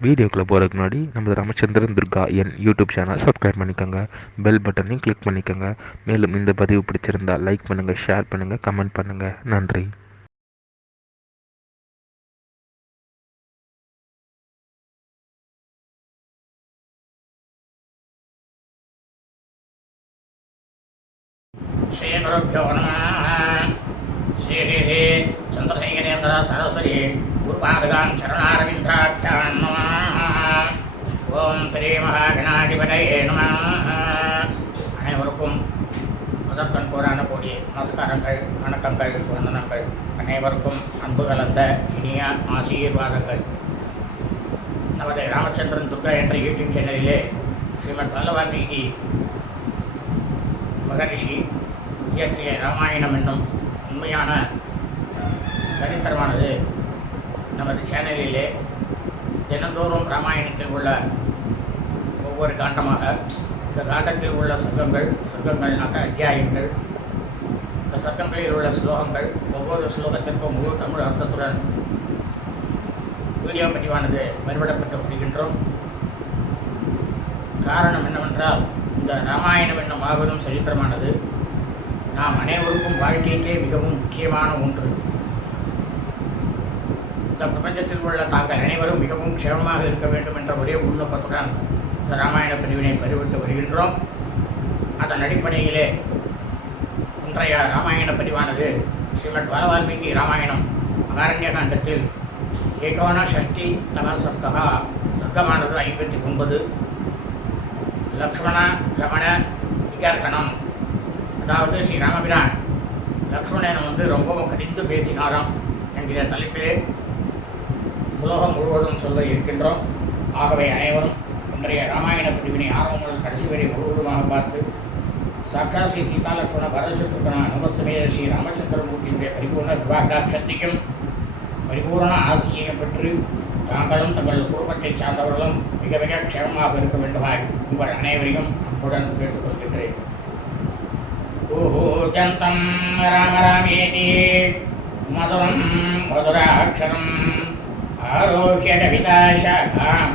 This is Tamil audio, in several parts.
வீடியோக்குள்ளே போகிறதுக்கு முன்னாடி நம்ம ராமச்சந்திரன் துர்கா என் யூடியூப் சேனல் சப்ஸ்கிரைப் பண்ணிக்கோங்க. பெல் பட்டனையும் கிளிக் பண்ணிக்கோங்க. மேலும் இந்த பதிவு பிடிச்சிருந்தால் லைக் பண்ணுங்கள் ஷேர் பண்ணுங்கள் கமெண்ட் பண்ணுங்கள் நன்றி. ஸ்ரீகுருப்போ நம. ஸ்ரீ ஸ்ரீ ஸ்ரீ சந்திரசேகரேந்திர சரஸ்வதி குருபாதகான் சரணாரவிந்தாட் ஸ்ரீ மகாகணாதிபதையே நம அனைவருக்கும் முதற்கண் கூறான கூடிய நமஸ்காரங்கள் வணக்கங்கள் வந்தனங்கள். அனைவருக்கும் அன்பு கலந்த இனிய ஆசீர்வாதங்கள். நமது ராமச்சந்திரன் துர்கா என்ற யூடியூப் சேனலிலே ஸ்ரீமத் வல்லவால்மீகி மகரிஷி இயற்றிய ராமாயணம் என்னும் உண்மையான சரித்திரமானது நமது சேனலிலே தினந்தோறும் ராமாயணத்தில் உள்ள ஒவ்வொரு காண்டமாக இந்த காண்டத்தில் உள்ள சொர்க்கங்கள் சொர்க்கங்கள்னாக்க அத்தியாயங்கள். இந்த சர்க்கங்களில் உள்ள ஸ்லோகங்கள் ஒவ்வொரு ஸ்லோகத்திற்கும் முழு தமிழ் அர்த்தத்துடன் வீடியோ பதிவானது பதிவிடப்பட்டு வருகின்றோம். காரணம் என்னவென்றால் இந்த ராமாயணம் என்னும் மாபெரும் சரித்திரமானது நாம் அனைவருக்கும் வாழ்க்கைக்கே மிகவும் முக்கியமான ஒன்று. இந்த பிரபஞ்சத்தில் உள்ள தாங்கள் அனைவரும் மிகவும் க்ஷேமமாக இருக்க வேண்டும் என்ற ஒரே உள்நோக்கத்துடன் இந்த ராமாயண பிரிவினை பதிவிட்டு வருகின்றோம். அதன் அடிப்படையிலே இன்றைய ராமாயண பதிவானது ஸ்ரீமத் வரவால்மீகி ராமாயணம் அகாரண்ய காண்டத்தில் ஏகோன ஷஷ்டி தம சர்க்கா சர்க்கமானது ஐம்பத்தி ஒன்பது. லக்ஷ்மண கமண விகர்கணம். அதாவது ஸ்ரீ ராமபிரான் லக்ஷ்மணன் வந்து ரொம்பவும் கடிந்து பேசினாராம் என்கிற தலைப்பிலே உலகம் முழுவதும் சொல்ல இருக்கின்றோம். ஆகவே அனைவரும் அன்றைய ராமாயண பிரிவினை ஆரம்பம் கடைசி வரை முழுவதுமாக பார்த்து சாட்சா ஸ்ரீ சீதாலட்சுமண லக்ஷ்மண பரதசத்ருகன ஸ்ரீ ராமச்சந்திரமூர்த்தியினுடைய பரிபூர்ண விவாகாட்சத்தையும் பரிபூர்ண ஆசியையும் பெற்று தாங்களும் தங்கள் குடும்பத்தை சார்ந்தவர்களும் மிக மிக க்ஷேமமாக இருக்க வேண்டுமாய் உங்கள் அனைவரையும் அன்புடன் கேட்டுக்கொள்கின்றேன். பூஜந்தம் ராம ராமேதி மதுரம் மதுராட்சரம் ஆரோக்கிய கவிதாசாகாம்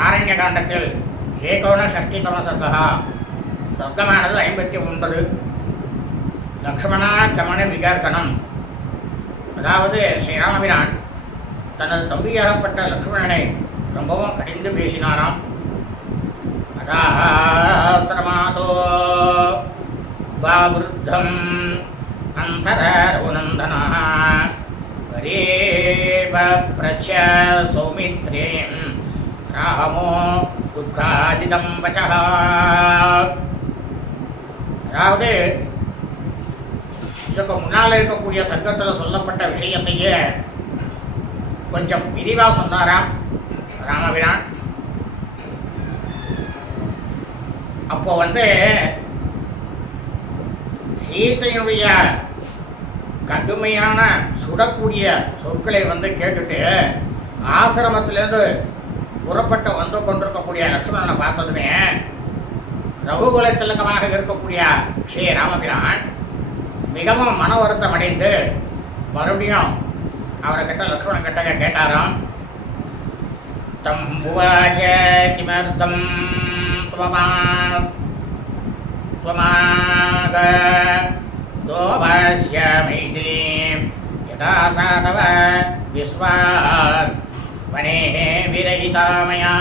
ஆரண்ய காண்டத்தில் ஏகோன ஷஷ்டிதம சர்க்கா சர்க்கமானது ஐம்பத்தி ஒன்பது. லக்ஷ்மணா கமன விகர்கணம். அதாவது ஸ்ரீராமபிரான் தனது தம்பியாகப்பட்ட லக்ஷ்மணனை ரொம்பவும் கடிந்து பேசினாராம். அதாத்திரமாதோ பாவிருத்தம் அந்தரநந்தனா பிரச்ச சௌமித்ரேம். ராமோ துக்காதிதம் வச்சா அதாவது இதுக்கு முன்னால் இருக்கக்கூடிய சர்க்கத்தில் சொல்லப்பட்ட விஷயத்தையே கொஞ்சம் விரிவாக சொன்னாராம் ராமபிரான். அப்போ வந்து சீத்தையினுடைய கடுமையான சுடக்கூடிய சொற்களை வந்து கேட்டுட்டு ஆசிரமத்திலேருந்து புறப்பட்டு வந்து கொண்டிருக்கக்கூடிய லட்சுமணனை பார்த்ததுமே ரகுகுல திலகமாக இருக்கக்கூடிய ஸ்ரீ ராமபிரான் மிகவும் மன வருத்தம் அடைந்து மறுபடியும் அவர்கிட்ட லக்ஷ்மணன் கிட்ட கேட்டாராம் தம் உவாச்ச கிமர்த்தம் துவமா त्वमाग दोभाष्य मैथिलीं यथा सा तव विश्वात् वने विरहिता मया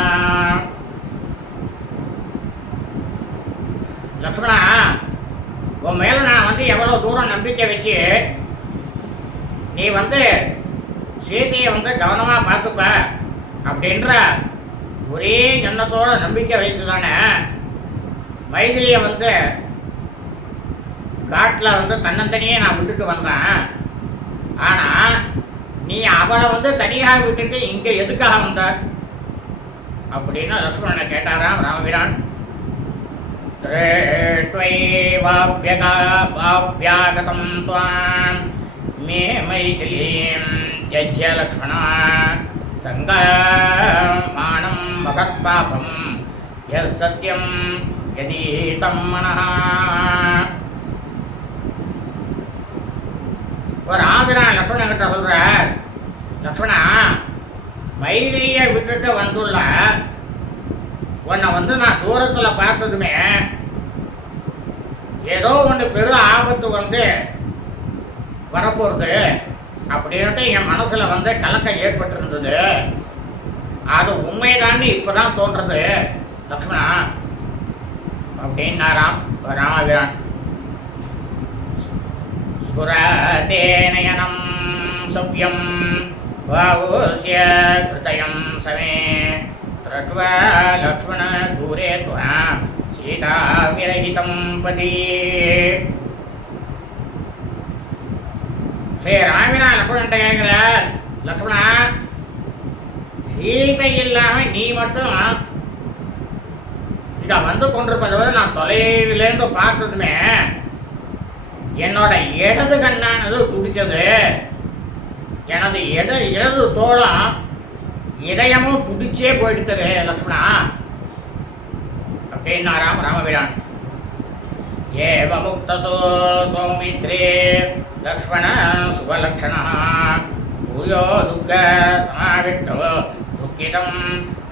லக்ஷ்மணா உன் மேல நான் வந்து எவ்வளோ தூரம் நம்பிக்கை வச்சு நீ வந்து சீதையை வந்து கவனமாக பார்த்துப்ப அப்படின்ற ஒரே எண்ணத்தோட நம்பிக்கை வைத்து தானே மைதிலியை வந்து காட்டில் வந்து தன்னந்தனியே நான் விட்டுட்டு வந்தேன் ஆனால் நீ அவளை வந்து தனியாக விட்டுட்டு இங்கே எதுக்காக வந்த? அப்படின்னு லக்ஷ்மணனை கேட்டாராம் ராமபிரான். ேவாப்யகாபாப்யாகதம் துவாம். மே மைதிலீம் தியஜ்ய லக்ஷ்மணா சங்கமானம் மகத்பாபம். எத் சத்தியம் யதீதம் மனஹா. ஒரு ஆதிரா லக்ஷ்மணன் கிட்ட சொல்கிறார் லக்ஷ்மணா மைதிலியை விட்டுட்டு வந்துள்ள. உன்னை வந்து நான் தூரத்தில் பார்த்ததுமே ஏதோ ஒன்று பெரு ஆபத்து வந்து வரப்போகுது அப்படின்ட்டு என் மனசில் வந்து கலக்கம் ஏற்பட்டிருந்தது. அது உண்மைதான் இப்போ தான் தோன்றது லக்ஷ்மணா அப்படின்னாராம் ராமபிரான் ஸ்புரதேனயனம் சுவ்யம் वावोस्य हृदयं समे दृष्ट्वा लक्ष्मणदूरे त्वा सीताविरहितं पदी ஸ்ரீ ராமினா லக்ஷ்மணன் கேட்கிறார் லக்ஷ்மணா சீதை இல்லாம நீ மட்டும் இங்க வந்து கொண்டிருப்பதை நான் தொலைவிலேருந்து பார்த்ததுமே என்னோட இடது கண்ணானது துடிச்சது எனது இட இடது தோளம் இதயமும் துடிச்சே போயிடுத்தது லக்ஷ்மணா அப்படின்னாராம் ராமபிரான். ஏவ முக்தசோ சௌமித்ரே லக்ஷ்மண சுபலக்ஷணா. பூயோ துக்க சமாவிட்டோ துக்கிதம்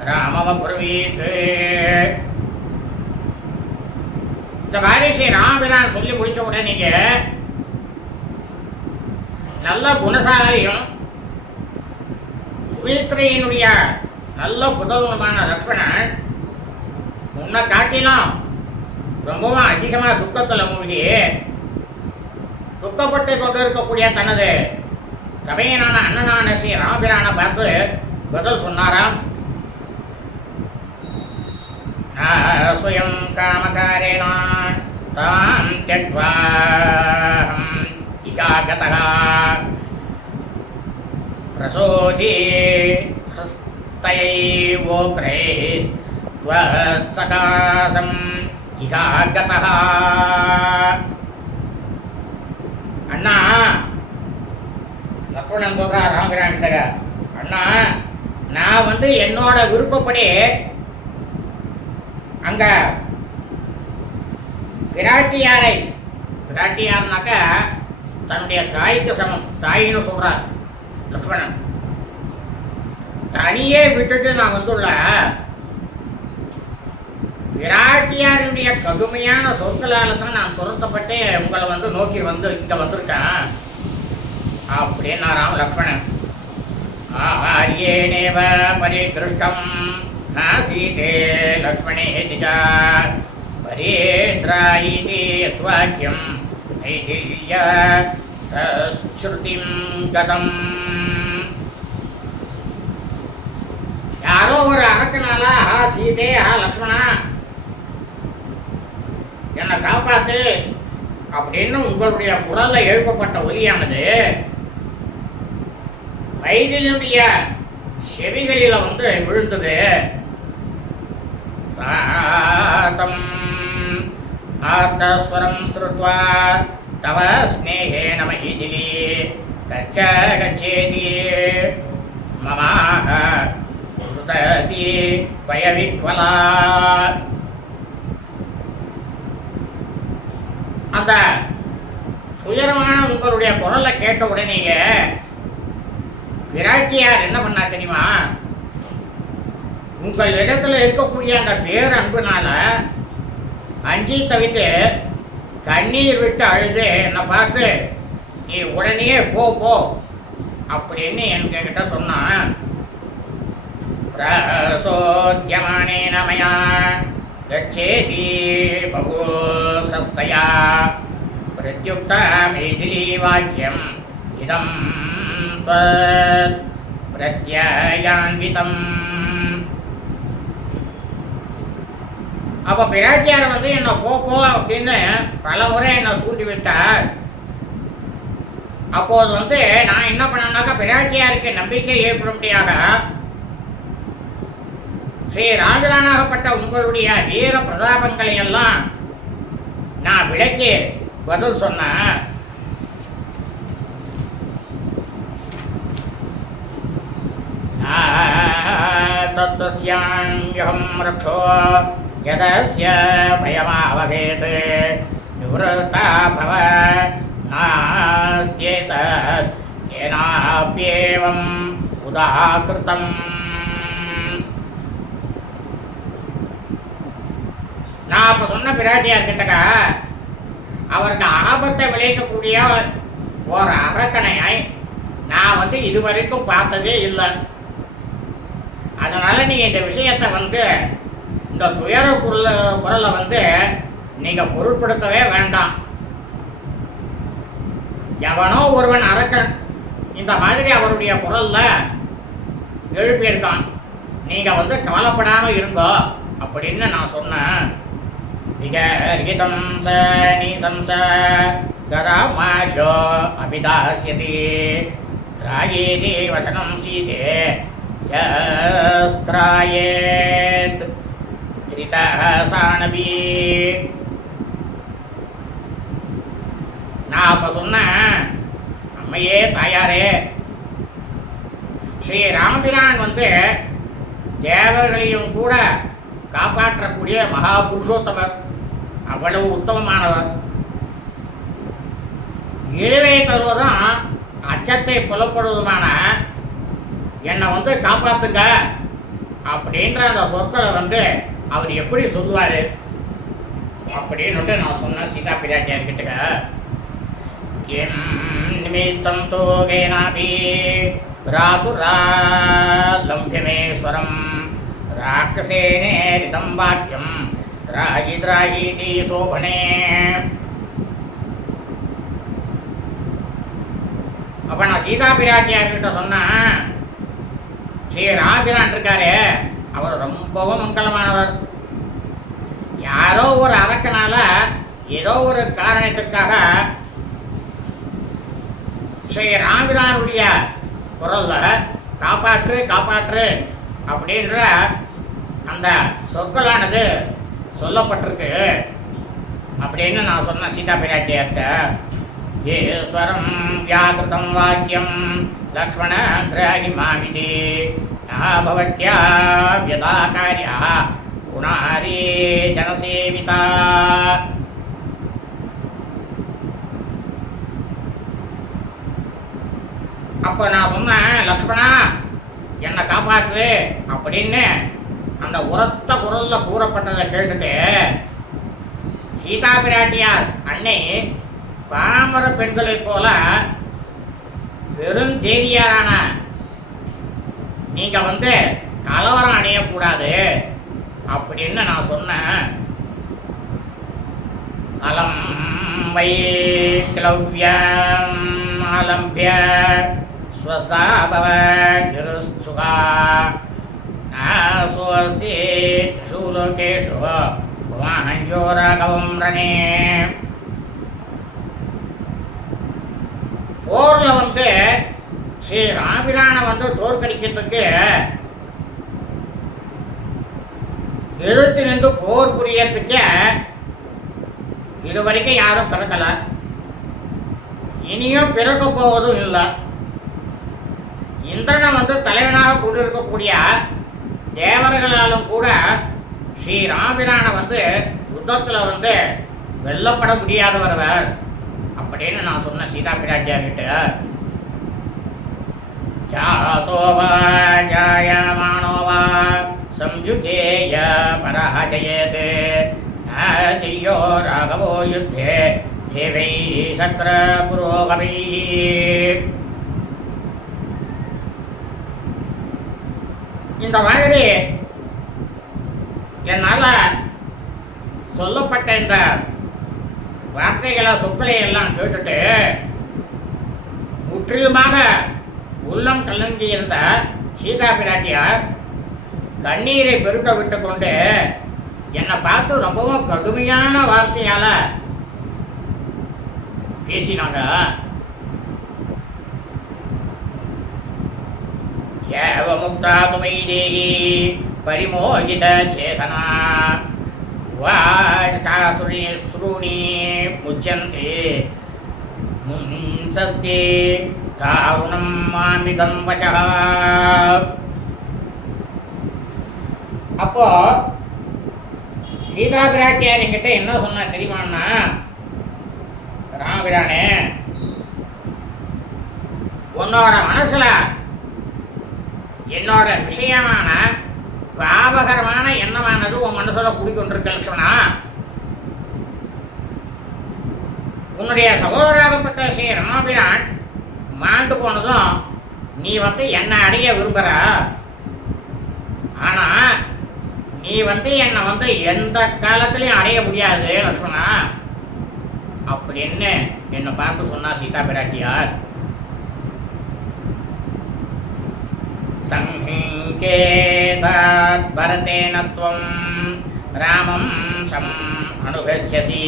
ராமமப்ரவீத் இந்த மாதிரி ஸ்ரீ ராமபிரான் சொல்லி முடிச்ச உடனே நீங்கள் நல்ல குணசாலையும் சுமித்ரையினுடைய நல்ல புதவுமான லக்ஷ்மணன் முன்ன காட்டிலும் ரொம்பவும் அதிகமாக துக்கத்தில் மூழ்கி துக்கப்பட்டு கொண்டிருக்கக்கூடிய தனது கவையனான அண்ணனான ஸ்ரீ ராமபிரானை பார்த்து பதில் சொன்னாராம். சுயம் காமகாரேணான் தாம் தியக்வாஹம் गतः प्रसोदे हस्तयैवोग्रैस्त्वत्सकाशम् इहा गतः அண்ணா லக்ஷ்மணன் சொல்றா ராமபிரான் சக அண்ணா நான் வந்து என்னோட விருப்பப்படி அங்க பிராட்டியாரை பிராட்டியார்னாக்க தன்னுடைய தாய்க்கு சமம். தாயின்னு சொல்கிறார் லக்ஷ்மணன் தனியே விட்டுட்டு நான் வந்துள்ள விராட்டியாருடைய கடுமையான சொற்களால் தான் நான் துரத்தப்பட்டு உங்களை வந்து நோக்கி வந்து இங்கே வந்திருக்கேன். அப்படின்னாராம் லக்ஷ்மணன் ஆரியேனேவ பரிகிருஷ்டம் நாசீதே லக்ஷ்மணே நிஜா. பரேந்திராயிதே வாக்கியம் ஸ்ருதிம் கதம். யாரோ ஒரு அரக்கனால ஆ சீதே ஆ லக்ஷ்மணா என்னை காப்பாத்து அப்படின்னு உங்களுடைய குரல்ல எழுப்பப்பட்ட ஒலியானது வைத்தியனுடைய செவிகளில வந்து விழுந்தது. சாதம். ஆர்த்தஸ்வரம் ஸ்ருத்வா தவ ஸ்நேகேன மைதிலி கச்ச கச்சேதி மமாக ருததி பயவிக்வலா அந்த துயரமான உங்களுடைய குரலை கேட்ட உடனேயே விராட்டியார் என்ன பண்ணா தெரியுமா? உங்கள் இடத்துல இருக்கக்கூடிய அந்த பேரன்புனால அஞ்சி தவித்து கண்ணீர் விட்டு அழுது என்னை பார்த்து நீ உடனே போ போ அப்படின்னு என்கிட்ட சொன்னான். பிரசோத்தியமானேன மயா கச்சேதி பகோசஸ்தயா பிரத்யுக்தமைதிலி வாக்கியம் இதம் பிரத்யான்விதம் அப்போ பிராட்டியார் வந்து என்னை போ போ அப்படின்னு பல முறை என்னை தூண்டி விட்டார் அப்போது வந்து நான் என்ன பண்ணேன்னாக்கா பிராட்டியாருக்கு நம்பிக்கை ஏற்படும்படியாக ஸ்ரீ ராஜரானாகப்பட்ட உங்களுடைய வீர பிரதாபங்களை எல்லாம் நான் விளக்கி பதில் சொன்னேன் तत्त्वस्याङ्गहं रक्षो यदस्य भयमावहेत् निवृत्ता भव नास्त्येतत् येनाप्येवम् उदाहृतम् நான் அப்ப சொன்ன பிராட்டியார் கிட்டக்கா அவருக்கு ஆபத்தை விளைவிக்கக்கூடிய ஒரு அரக்கனையை நான் வந்து இதுவரைக்கும் பார்த்ததே இல்லை அதனால நீங்க இந்த விஷயத்தை வந்து இந்த துயர குரல குரலை வந்து நீங்கள் பொருட்படுத்தவே வேண்டாம். எவனோ ஒருவன் அரக்கன் இந்த மாதிரி அவருடைய குரலில் எழுப்பியிருக்கான். நீங்கள் வந்து கவலைப்படாமல் இருந்தோ அப்படின்னு நான் சொன்னேன். விகர்கிதம் ச நீசம் ச கதமாரியோ அபிதாசியதி. திராயேதி வசனம் சீதே யஸ்திராயேத். मुदिताः साणपि நான் அப்போ சொன்னேன் அம்மையே தாயாரே. ஸ்ரீ ராமபிரான் வந்து தேவர்களையும் கூட காப்பாற்றக்கூடிய மகா புருஷோத்தமர் அவ்வளவு உத்தமமானவர். இழுவை தருவதும் அச்சத்தை புலப்படுவதுமான என்னை வந்து காப்பாத்துங்க அப்படின்ற அந்த சொற்களை வந்து அவர் எப்படி சொல்லுவார்? அப்படின்னுட்டு நான் சொன்னேன் சீதா பிராட்டியார் கிட்ட கிம் நிமித்தம் தோகேனாபி ராதுராலம்பியமேஸ்வரம் ராதுரா லம்பியமேஸ்வரம் ராட்சசேனேரிதம் வாக்கியம் திராகி திராகீதி சோபனே. அப்ப நான் சீதா பிராட்டியார்கிட்ட சொன்னேன் ஸ்ரீ ராஜரான் இருக்காரு அவர் ரொம்பவும் மங்களமானவர். யாரோ ஒரு அரக்கனால ஏதோ ஒரு காரணத்திற்காக ஸ்ரீ ராமிரானுடைய குரல்ல காப்பாற்று காப்பாற்று அப்படின்ற அந்த சொற்களானது சொல்லப்பட்டிருக்கு. அப்படின்னு நான் சொன்னேன் சீதா பிராட்டியார்கிட்ட ஈஸ்வரம் வியாகிருதம் வாக்கியம் லக்ஷ்மண திராகி மாமிதி பவத்யா வியதா காரியா குணாரி ஜனசேவிதா அப்போ நான் சொன்னேன் லக்ஷ்மணா என்னை காப்பாற்று அப்படின்னு அந்த உரத்த குரல்ல கூறப்பட்டதை கேட்டுட்டு சீதா பிராட்டியார் அன்னை பாமர பெண்களைப் போல வெறும் தேவியாரான நீங்கள் வந்து கலவரம் அடையக்கூடாது அப்படின்னு நான் சொன்னேன். அலம் வை கிளவ்யம் ஆலம்பிய ஸ்வஸ்தா பவ நிருஸ்துகா. நாசோஸ்தி த்ரிஷு லோகேஷு குமாஹன்யோ ராகவம் ரணே போர்ல வந்து ஸ்ரீ ராபிரானை வந்து தோற்கடிக்கிறதுக்கு எதிர்த்து நின்று போர் புரியறதுக்கு இது வரைக்கும் யாரும் பிறக்கலை. இனியும் பிறக்க போவதும் இல்லை. இந்திரனை வந்து தலைவனாக கொண்டிருக்கக்கூடிய தேவர்களாலும் கூட ஸ்ரீ ராபிரானை வந்து யுத்தத்தில் வந்து வெல்லப்பட முடியாதவர் அவர் அப்படின்னு நான் சொன்ன சீதா பிராட்டியார் கிட்ட ஜாதோ வா ஜாயமானோ வா संयुगेय परः जयेत् न जय्यो राघवो युद्धे देवैः शक्रपुरोगमैः இந்த மாதிரி என்னால் சொல்லப்பட்ட இந்த வார்த்தைகளை சொற்களை எல்லாம் கேட்டுட்டு முற்றிலுமாக உள்ளம் கலங்கியிருந்த சீதா பிராட்டியார் கண்ணீரை பெருக்க விட்டு கொண்டு என்னை பார்த்து ரொம்பவும் கடுமையான வார்த்தையால் பேசினாங்க. ஏவமுக்தா துமை தேகி பரிமோகித சேதனா வாசுரி ஸ்ரூணி முச்சந்தி முன் சக்தி दारुणं मामिदं वचः அப்போ சீதா பிராட்டியார் என்கிட்ட என்ன சொன்னா தெரியுமாண்ணா ராமபிரானே உன்னோட மனசுல என்னோட விஷயமான பாவகரமான எண்ணமானது உன் மனசுல குடிக்கொண்டிருக்க லட்சுமணா உன்னுடைய சகோதராகப்பட்ட ஸ்ரீ ராமபிரான் மாண்டு போனதும் நீ வந்து என்னை அடைய விரும்புகிற ஆனால் நீ வந்து என்னை வந்து எந்த காலத்துலையும் அடைய முடியாது லட்சுமணா. அப்படின்னு என்னை பார்த்து சொன்னா சீதா பிராட்டியார். சங்கேதாத் பரதேனத்வம் ராமம் சம் அனுகச்சசி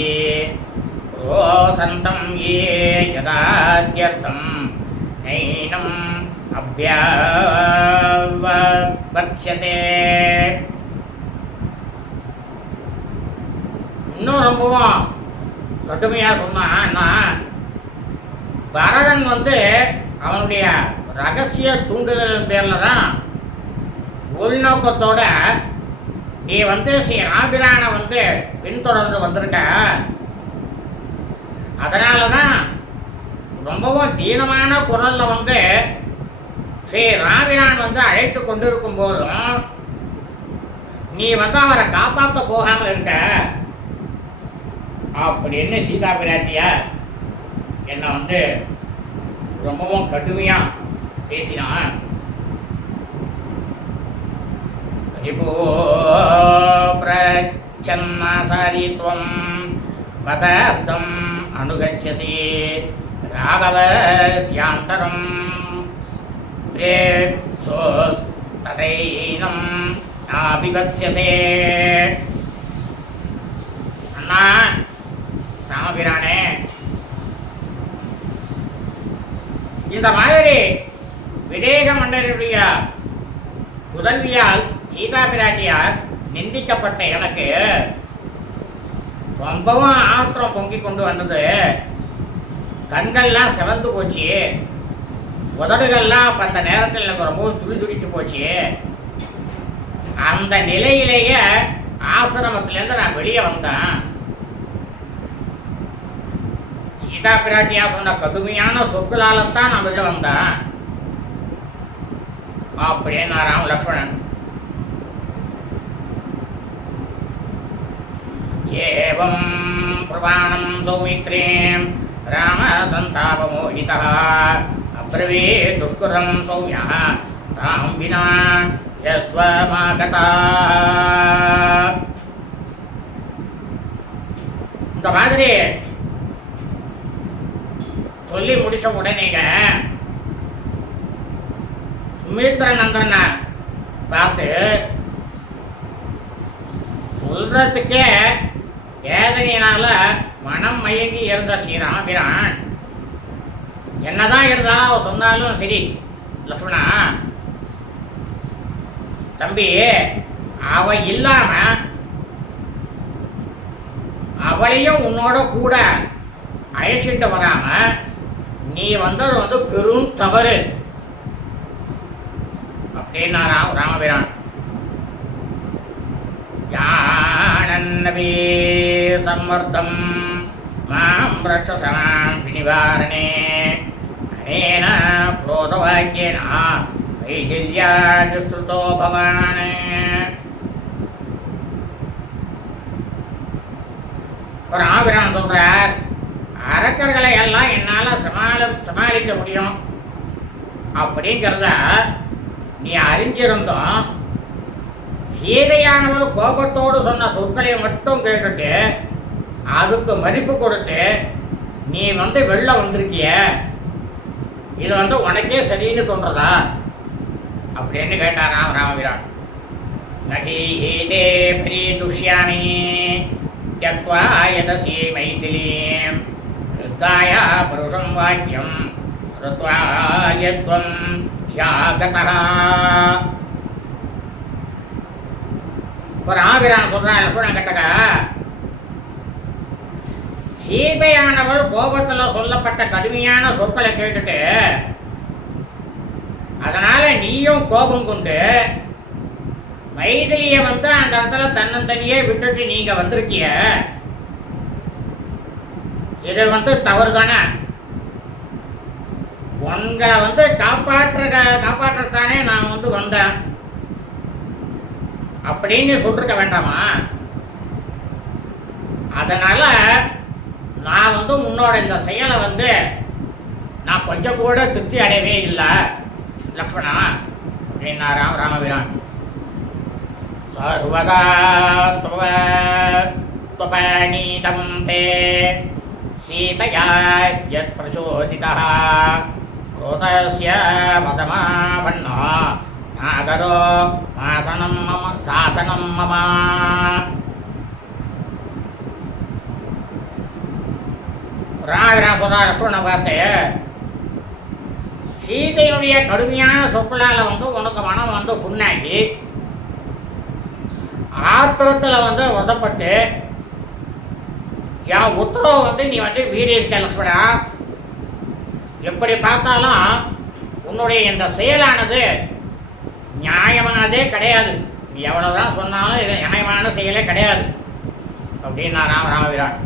ரோசந்தம் ஏ யதாத்யர்த்தம். नैनम् அபியாவத்யதே இன்னும் ரொம்பவும் கடுமையாக சொன்னான்னா பரதன் வந்து அவனுடைய ரகசிய தூண்டுதலின் பேரில் தான் உள்நோக்கத்தோட நீ வந்து ஸ்ரீ ராபிரானை வந்து பின்தொடர்ந்து வந்திருக்க அதனால தான் ரொம்பவும் தீனமான குரலில் வந்து ஸ்ரீ ராபிரான் வந்து அழைத்து கொண்டிருக்கும் போதும் நீ வந்து அவரை காப்பாற்ற போகாமல் இருக்க. அப்படின்னு சீதா பிராட்டியார் என்னை வந்து ரொம்பவும் கடுமையாக பேசினான். ரிபோ பிரச்சன்னாசாரித்வம் பதார்த்தம் அனுகச்சசி. ராகவஸ்யாந்தரம் பிரேட்சோஸ்ததைனம் நாபிபத்யசே அண்ணா ராமபிரானே இந்த மாதிரி விதேக மன்னருடைய புதல்வியால் சீதா பிராட்டியார் நிந்திக்கப்பட்ட எனக்கு ரொம்பவும் ஆத்திரம் பொங்கிக் கொண்டு வந்தது. கண்கள்லாம் செவந்து போச்சு. உதடுகள்லாம் அப்ப அந்த நேரத்தில் எனக்கு ரொம்பவும் துடி துடிச்சு போச்சு. அந்த நிலையிலேயே ஆசிரமத்திலேருந்து நான் வெளியே வந்தேன். சீதா பிராட்டியா சொன்ன கடுமையான சொற்களால தான் நான் வெளில வந்தேன். அப்படின்னாராம் லக்ஷ்மணன். ஏவம் பிரபாணம் சௌமித்ரேன் ராம சந்தாபமோகிதः அப்ரவே துஷ்குரம் சௌமியா தாம் வினா யத்வமாகதா இந்த மாதிரி சொல்லி முடிச்ச உடனேங்க சுமித்ரநந்தனை பார்த்து சொல்றதுக்கே வேதனையினால மனம் மயங்கி இருந்த ஸ்ரீராமபிரான் என்னதான் இருந்தா அவ சொன்னாலும் சரி லக்ஷ்மணா. தம்பி அவ இல்லாம அவளையும் உன்னோட கூட அழைச்சிட்டு வராம நீ வந்தது வந்து பெரும் தவறு. அப்படின்னாராம் ராமபிரான். சம்மர்த்தம் மாம் ரட்சசனாம் விநிவாரணே அனேன புரோதவாக்கியனா. வைஜல்யாஸ்ருதோ பவான். ஒரு ஆபிரான் சொல்றார் அரக்கர்களை எல்லாம் என்னால சமாள சமாளிக்க முடியும். அப்படிங்கிறத நீ அறிஞ்சிருந்தோம் சீதையானவள் கோபத்தோடு சொன்ன சொற்களை மட்டும் கேட்டுட்டு அதுக்கு மதிப்பு கொடுத்து நீ வந்து வெளில வந்திருக்கிய? இது வந்து உனக்கே சரின்னு தோன்றதா? அப்படின்னு கேட்டாராம் ராமபிரான். நகீஹீதே பரி துஷ்யாமி தியக்வா யதசி மைதிலீம் ருத்தாயா புருஷம் வாக்கியம் ஸ்ருத்வா யத்வம் யாகதா இப்போ ராமபிரான் சொல்கிறான் என்ன சொன்னாங்க கேட்டக்கா சீதையானவள் கோபத்துல சொல்லப்பட்ட கடுமையான சொற்களை கேட்டுட்டு அதனால நீயும் கோபம் கொண்டு மைதிலிய வந்து அந்த இடத்துல தன்னந்தனியே விட்டுட்டு நீங்க வந்திருக்கிய இது வந்து தவறு தானே உங்களை வந்து காப்பாற்ற காப்பாற்றத்தானே நான் வந்து வந்தேன். அப்படின்னு சொல்லிருக்க வேண்டாமா? அதனால நான் வந்து உன்னோட இந்த செயலை வந்து நான் கொஞ்சம் கூட திருப்தி அடையவே இல்லை லக்ஷ்மணா அப்படின்னா ராம ராமபிரான் சர்வதா துவ துவனீதம் தே சீதையா யத் பிரச்சோதிதः क्रोधस्य वसमापन्नो नागरो मासनं मम शासनं मम ராகரா அப்புறம் நான் பார்த்து சீதையுடைய கடுமையான சொற்களால் வந்து உனக்கு மனம் வந்து புண்ணாகி ஆத்திரத்தில் வந்து வசப்பட்டு என் உத்தரவு வந்து நீ வந்து மீறி இருக்க லக்ஷ்மணா. எப்படி பார்த்தாலும் உன்னுடைய இந்த செயலானது நியாயமானதே கிடையாது. நீ எவ்வளவுதான் சொன்னாலும் இது நியாயமான செயலே கிடையாது. அப்படின்னா ராம ராமவீரான்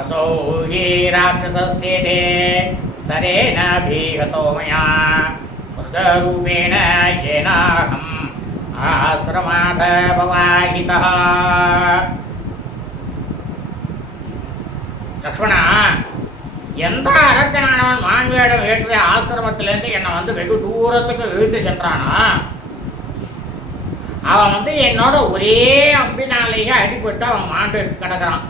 असौ हि राक्षसस्येते सरेण भीगतो मया मृगरूपेण येनाहम् आश्रमाथ भवाहितः லக்ஷ்மணா எந்த அரக்கனானவன் மான்வேடம் ஏற்றிய ஆசிரமத்திலேருந்து என்னை வந்து வெகு தூரத்துக்கு இழுத்து சென்றானா அவன் வந்து என்னோட ஒரே அம்பினாலேயே அடிபட்டு அவன் மாண்டு கிடக்குறான்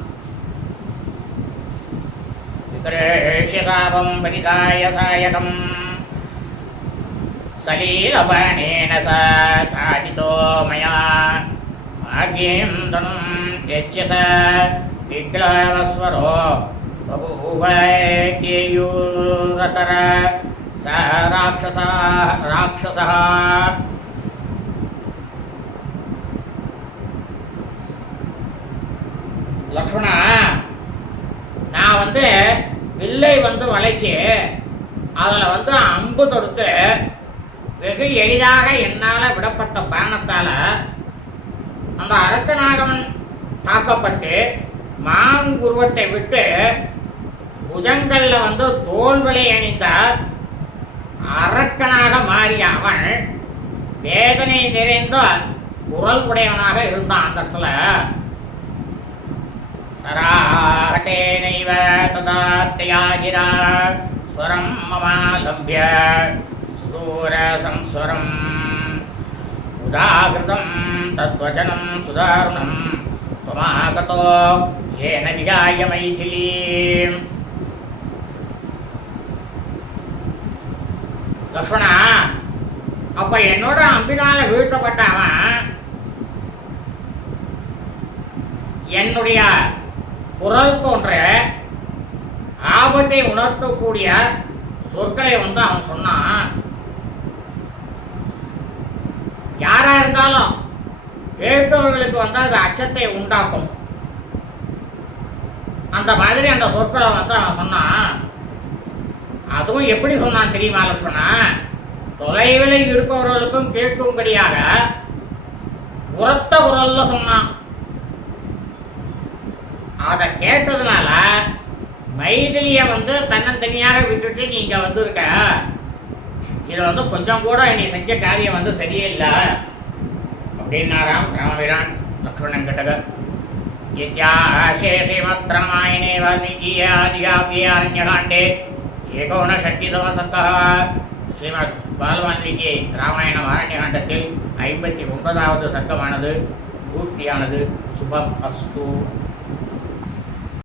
ദ്രേഷ്യസാപം പരിതായ സായകം സലീലപാണേന സാ കാഠിതോ മയാ ഭാഗ്യം തനും ത്യജ്യ സ വിക്ലവസ്വരോ ബഭൂവേയൂരതര സ രാക്ഷസ രാക്ഷസ லக்ஷ்மணா நான் வந்து வில்லை வந்து வளைச்சு அதில் வந்து அம்பு தொடுத்து வெகு எளிதாக என்னால் விடப்பட்ட பானத்தால் அந்த அரக்கநாகவன் தாக்கப்பட்டு மாங்குருவத்தை விட்டு புஜங்களில் வந்து தோல்வலை அணிந்த அரக்கனாக மாறிய அவன் வேதனை நிறைந்த குரல் உடையவனாக இருந்தான் அந்த இடத்துல. சரா तदा त्यागिरा स्वरं ममालम्ब्य सुदूरसंस्वरम् उदाहृतं तद्वचनं सुदारुणं त्वमागतो येन विहाय मैथिलीम् லக்ஷ்மணா அப்ப என்னோட அம்பினால வீழ்த்தப்பட்டவன் என்னுடைய குரல் போன்ற ஆபத்தை உணர்த்தக்கூடிய சொற்களை வந்து அவன் சொன்னான். யாரா இருந்தாலும் கேட்டவர்களுக்கு வந்து அது அச்சத்தை உண்டாக்கும். அந்த மாதிரி அந்த சொற்களை வந்து அவன் சொன்னான். அதுவும் எப்படி சொன்னான் தெரியுமா லட்சுமணா? தொலைவில் இருப்பவர்களுக்கும் கேட்கும்படியாக உரத்த குரல்ல சொன்னான். அதை கேட்டதுனால மைதிலியை வந்து தன்னந்தனியாக விட்டுட்டு நீங்க வந்திருக்க. இது வந்து கொஞ்சம் கூட நீ செஞ்ச காரியம் வந்து சரியே இல்லை அப்படின்னாராம் ராமவீரான் லக்ஷ்மணன் கிட்டக இத்தியாசே ஸ்ரீமத் ராமாயணே வால்மீகிய ஆதிகாபிய அரண்யகாண்டே ஏகோனஷட்டிதம சர்க்கः ஸ்ரீமத் பால்வால்மீகி ராமாயணம் ஆரண்யகாண்டத்தில் ஐம்பத்தி ஒன்பதாவது சர்க்கமானது பூர்த்தியானது. சுபம் அஸ்து.